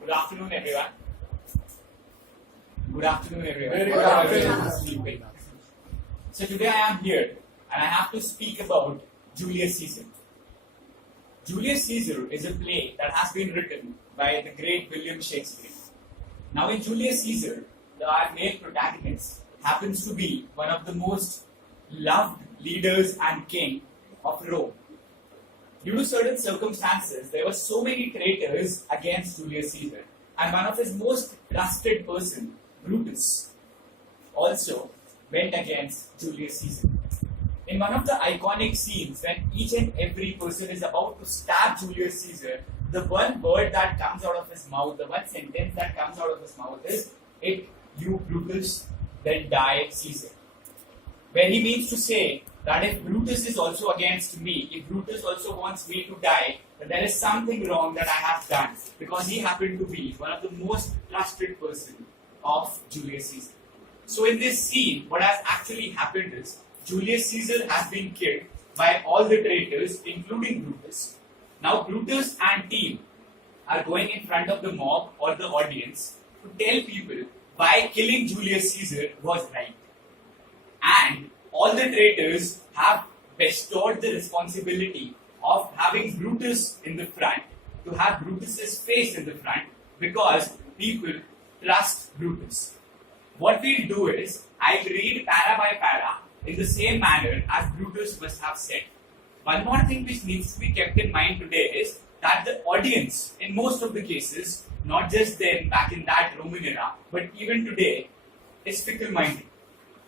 Good afternoon, everyone. Good afternoon, everyone. Very good afternoon. Sleeping. So today I am here and I have to speak about Julius Caesar. Julius Caesar is a play that has been written by the great William Shakespeare. Now in Julius Caesar, our male protagonist happens to be one of the most loved leaders and king of Rome. Due to certain circumstances, there were so many traitors against Julius Caesar, and one of his most trusted person, Brutus, also went against Julius Caesar. In one of the iconic scenes, when each and every person is about to stab Julius Caesar, the one word that comes out of his mouth, the one sentence that comes out of his mouth is, "If you Brutus, then die Caesar." Where he means to say that if Brutus is also against me, if Brutus also wants me to die, then there is something wrong that I have done, because he happened to be one of the most trusted person of Julius Caesar. So in this scene, what has actually happened is, Julius Caesar has been killed by all the traitors, including Brutus. Now Brutus and team are going in front of the mob or the audience to tell people why killing Julius Caesar was right. And all the traitors have bestowed the responsibility of having Brutus in the front, to have Brutus's face in the front, because people trust Brutus. What we'll do is, I'll read para by para in the same manner as Brutus must have said. One more thing which needs to be kept in mind today is that the audience, in most of the cases, not just then back in that Roman era, but even today, is fickle-minded.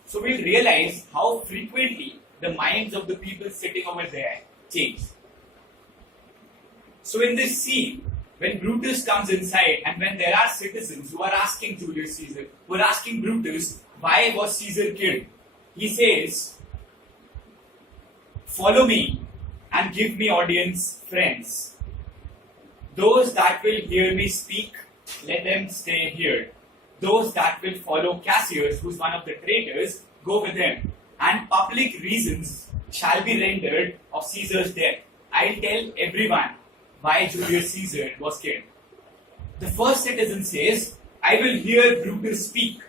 So we'll realize how frequently the minds of the people sitting over there change. So in this scene, when Brutus comes inside and when there are citizens who are asking Julius Caesar, who are asking Brutus, why was Caesar killed? He says, "Follow me and give me audience friends. Those that will hear me speak, let them stay here. Those that will follow Cassius, who is one of the traitors, go with him. And public reasons shall be rendered of Caesar's death. I'll tell everyone why Julius Caesar was killed." The first citizen says, "I will hear Brutus speak."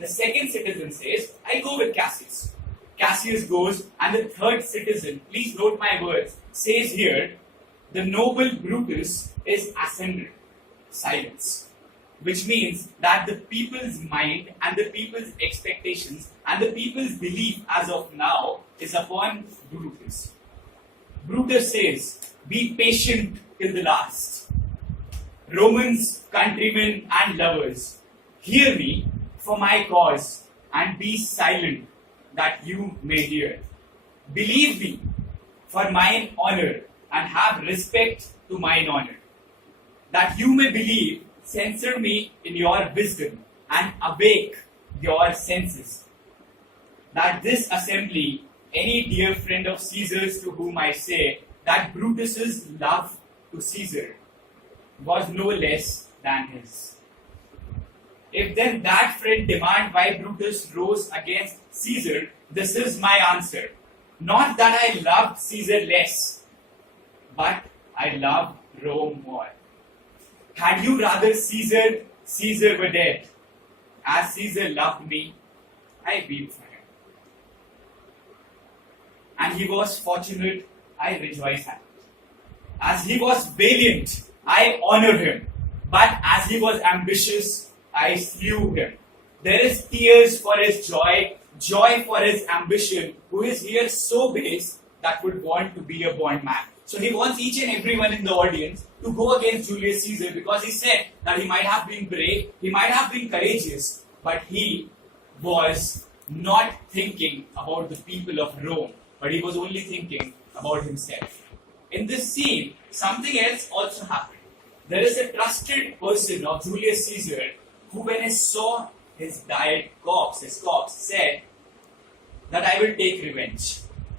The second citizen says, "I go with Cassius." Cassius goes, and the third citizen, please note my words, says here, "The noble Brutus is ascended." Silence. Which means that the people's mind and the people's expectations and the people's belief as of now is upon Brutus. Brutus says, "Be patient till the last. Romans, countrymen and lovers, hear me for my cause and be silent that you may hear. Believe me for mine honor and have respect to mine honor, that you may believe. Censor me in your wisdom and awake your senses, that this assembly, any dear friend of Caesar's to whom I say that Brutus's love to Caesar was no less than his. If then that friend demand why Brutus rose against Caesar, this is my answer. Not that I loved Caesar less, but I loved Rome more. Had you rather Caesar were dead. As Caesar loved me, I weep for him. And he was fortunate, I rejoice at it. As he was valiant, I honor him. But as he was ambitious, I slew him. There is tears for his joy, joy for his ambition, who is here so base that would want to be a born man." So he wants each and everyone in the audience to go against Julius Caesar, because he said that he might have been brave, he might have been courageous, but he was not thinking about the people of Rome, but he was only thinking about himself. In this scene, something else also happened. There is a trusted person of Julius Caesar who, when he saw his dead corpse, said that I will take revenge.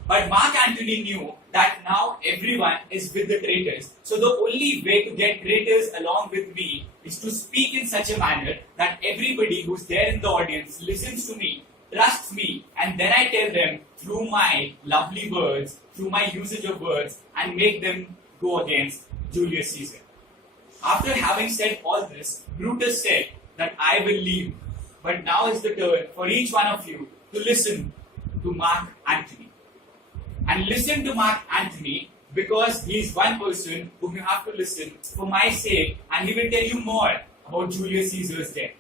But Mark Antony knew that now everyone is with the traitors. So the only way to get traitors along with me is to speak in such a manner that everybody who's there in the audience listens to me, trusts me, and then I tell them through my lovely words, through my usage of words, and make them go against Julius Caesar. After having said all this, Brutus said that I will leave. But now is the turn for each one of you to listen to Mark Antony. And listen to Mark Antony because he is one person whom you have to listen for my sake, and he will tell you more about Julius Caesar's death.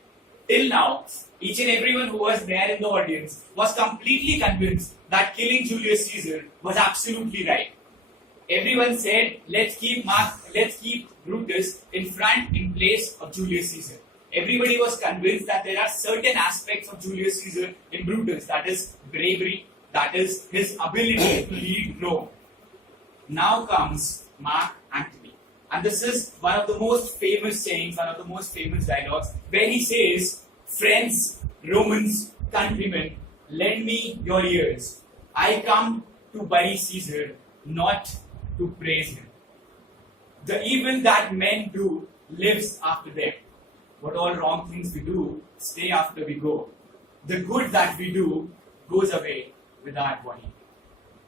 Till now, each and everyone who was there in the audience was completely convinced that killing Julius Caesar was absolutely right. Everyone said, let's keep Brutus in front in place of Julius Caesar. Everybody was convinced that there are certain aspects of Julius Caesar in Brutus, that is bravery, that is his ability to lead Rome. Now comes Mark Antony. And this is one of the most famous sayings, one of the most famous dialogues, where he says, friends, Romans, countrymen, lend me your ears. I come to bury Caesar, not to praise him. The evil that men do lives after them. What all wrong things we do stay after we go. The good that we do goes away with our body.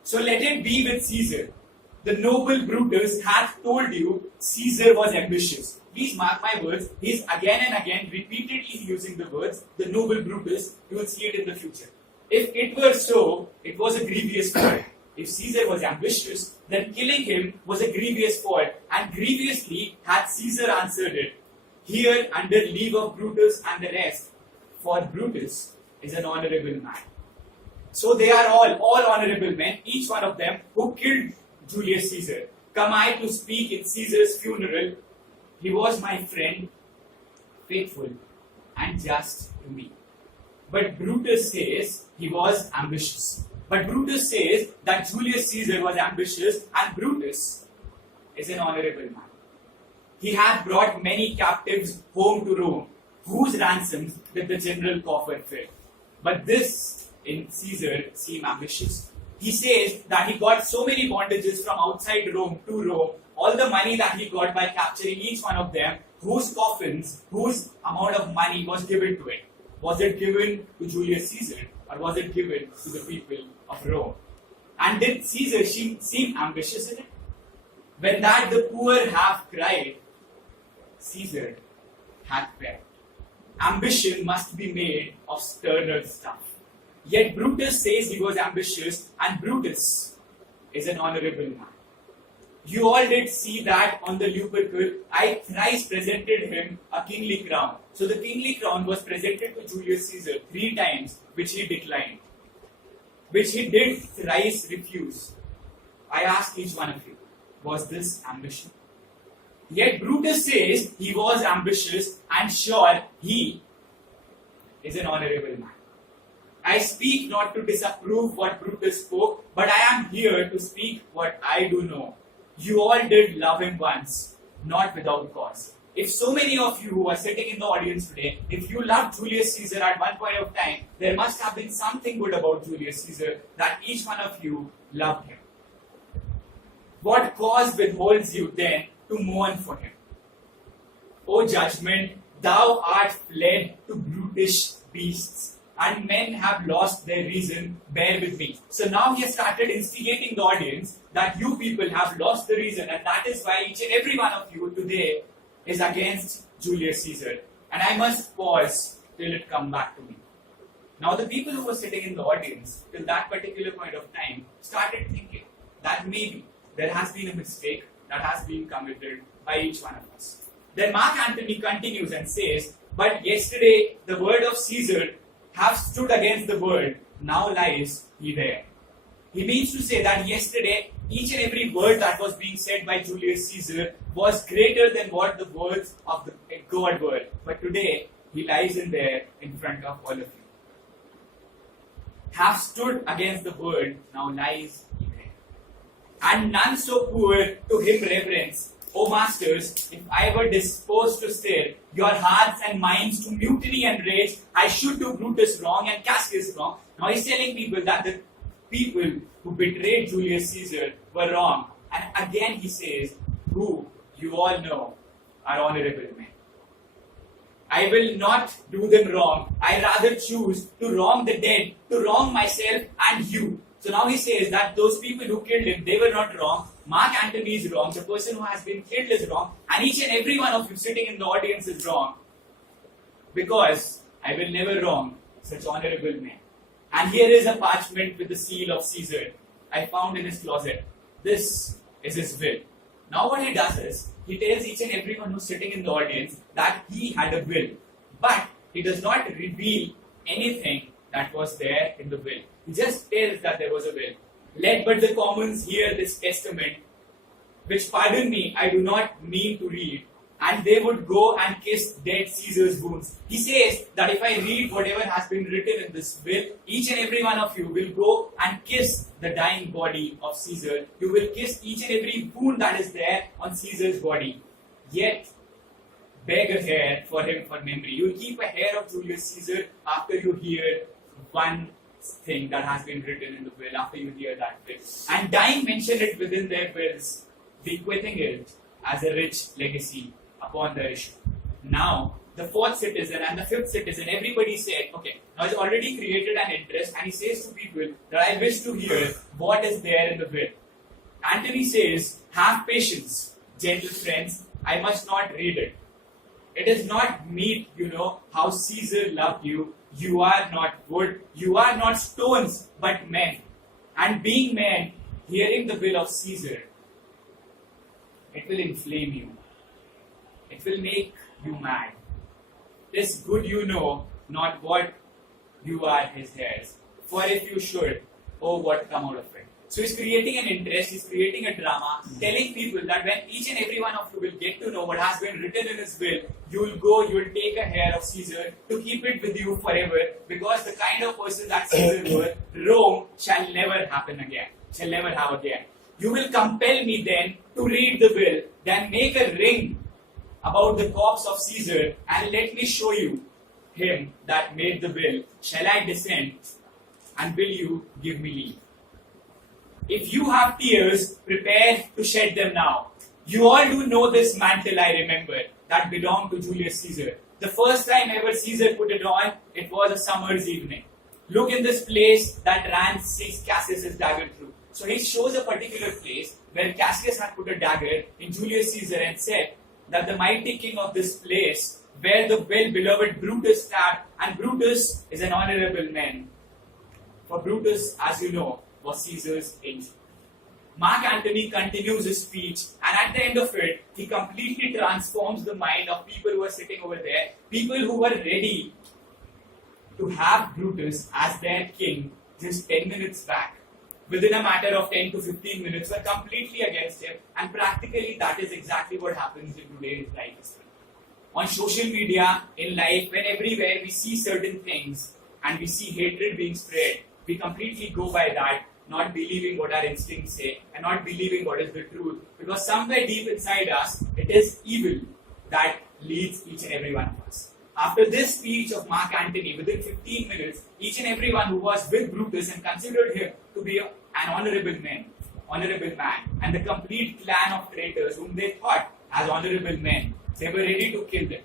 So let it be with Caesar. The noble Brutus hath told you Caesar was ambitious. Please mark my words. He is again and again repeatedly using the words the noble Brutus. You will see it in the future. If it were so, it was a grievous fault. If Caesar was ambitious, then killing him was a grievous fault, and grievously had Caesar answered it. Here, under leave of Brutus and the rest, for Brutus is an honorable man. So they are all honorable men, each one of them, who killed Julius Caesar. Come I to speak in Caesar's funeral. He was my friend, faithful and just to me. But Brutus says he was ambitious. But Brutus says that Julius Caesar was ambitious and Brutus is an honorable man. He had brought many captives home to Rome, whose ransoms did the general coffer fill. But this in Caesar seemed ambitious. He says that he got so many bondages from outside Rome to Rome, all the money that he got by capturing each one of them, whose coffins, whose amount of money was given to it. Was it given to Julius Caesar or was it given to the people of Rome? And did Caesar seem ambitious in it? When that the poor have cried, Caesar had wept. Ambition must be made of sterner stuff. Yet Brutus says he was ambitious, and Brutus is an honorable man. You all did see that on the Lupercal, I thrice presented him a kingly crown. So the kingly crown was presented to Julius Caesar 3 times, which he declined, which he did thrice refuse. I ask each one of you, was this ambition? Yet Brutus says he was ambitious, and sure he is an honorable man. I speak not to disapprove what Brutus spoke, but I am here to speak what I do know. You all did love him once, not without cause. If so many of you who are sitting in the audience today, if you loved Julius Caesar at one point of time, there must have been something good about Julius Caesar that each one of you loved him. What cause withholds you then to mourn for him? O judgment, thou art fled to brutish beasts, and men have lost their reason, bear with me. So now he has started instigating the audience that you people have lost the reason, and that is why each and every one of you today is against Julius Caesar. And I must pause till it come back to me. Now the people who were sitting in the audience till that particular point of time started thinking that maybe there has been a mistake that has been committed by each one of us. Then Mark Antony continues and says, but yesterday the word of Caesar have stood against the world, now lies he there. He means to say that yesterday, each and every word that was being said by Julius Caesar was greater than what the words of the God were. But today, he lies in there in front of all of you. Have stood against the world, now lies he there. And none so poor to him reverence. O masters, if I were disposed to stir your hearts and minds to mutiny and rage, I should do Brutus wrong and Cassius wrong. Now he's telling people that the people who betrayed Julius Caesar were wrong. And again he says, who you all know are honorable men. I will not do them wrong. I rather choose to wrong the dead, to wrong myself and you. So now he says that those people who killed him, they were not wrong. Mark Antony is wrong. The person who has been killed is wrong. And each and every one of you sitting in the audience is wrong. Because I will never wrong such honorable men. And here is a parchment with the seal of Caesar I found in his closet. This is his will. Now what he does is, he tells each and everyone who's sitting in the audience that he had a will. But he does not reveal anything that was there in the will. He just tells that there was a will. Let but the commons hear this testament, which, pardon me, I do not mean to read, and they would go and kiss dead Caesar's wounds. He says that if I read whatever has been written in this will, each and every one of you will go and kiss the dying body of Caesar. You will kiss each and every wound that is there on Caesar's body. Yet, beg a hair for him for memory. You will keep a hair of Julius Caesar after you hear one thing that has been written in the will, after you hear that will. And dying mention it within their wills, bequeathing it as a rich legacy upon their issue. Now, the fourth citizen and the fifth citizen, everybody said, okay, now he's already created an interest, and he says to people that I wish to hear what is there in the will. Antony says, have patience, gentle friends, I must not read it. It is not meet, how Caesar loved you. You are not wood, you are not stones, but men. And being men, hearing the will of Caesar, it will inflame you. It will make you mad. This good not what you are his heirs. For if you should, oh, what come out of it. So he's creating an interest, he's creating a drama, telling people that when each and every one of you will get to know what has been written in his will, you will go, you will take a hair of Caesar to keep it with you forever, because the kind of person that Caesar was, Rome shall never happen again, shall never have again. You will compel me then to read the will, then make a ring about the corpse of Caesar, and let me show you him that made the will. Shall I descend, and will you give me leave? If you have tears, prepare to shed them now. You all do know this mantle, I remember, that belonged to Julius Caesar. The first time ever Caesar put it on, it was a summer's evening. Look in this place that ran Cassius' dagger through. So he shows a particular place where Cassius had put a dagger in Julius Caesar and said that the mighty king of this place, where the well-beloved Brutus stabbed, and Brutus is an honorable man. For Brutus, as you know, was Caesar's angel. Mark Antony continues his speech, and at the end of it, he completely transforms the mind of people who are sitting over there, people who were ready to have Brutus as their king just 10 minutes back. Within a matter of 10 to 15 minutes, were completely against him, and practically that is exactly what happens in today's life as well. On social media, in life, when everywhere we see certain things and we see hatred being spread, we completely go by that, not believing what our instincts say and not believing what is the truth, because somewhere deep inside us, it is evil that leads each and every one of us. After this speech of Mark Antony, within 15 minutes, each and everyone who was with Brutus and considered him to be an honorable man, and the complete clan of traitors whom they thought as honorable men, they were ready to kill them.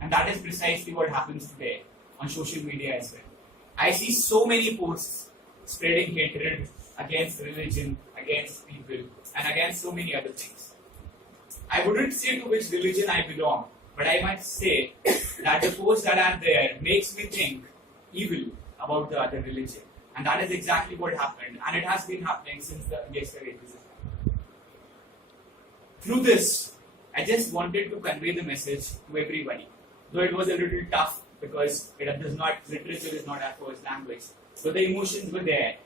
And that is precisely what happens today on social media as well. I see so many posts spreading hatred against religion, against people, and against so many other things. I wouldn't say to which religion I belong, but I might say that the posts that are there makes me think evil about the other religion. And that is exactly what happened, and it has been happening since the yesterday. Through this, I just wanted to convey the message to everybody, though it was a little tough because literature is not our first language. But the emotions were there,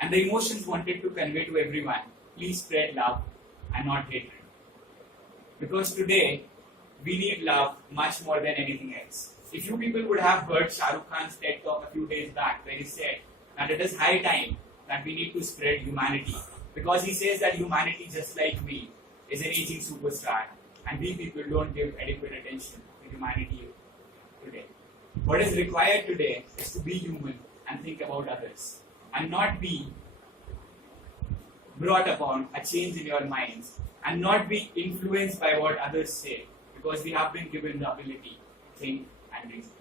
and the emotions wanted to convey to everyone, please spread love and not hatred. Because today, we need love much more than anything else. If you people would have heard Shah Rukh Khan's TED talk a few days back, where he said that it is high time that we need to spread humanity, because he says that humanity, just like we, is an aging superstar, and we people don't give adequate attention to humanity today. What is required today is to be human and think about others, and not be brought upon a change in your minds, and not be influenced by what others say, because we have been given the ability to think and reason.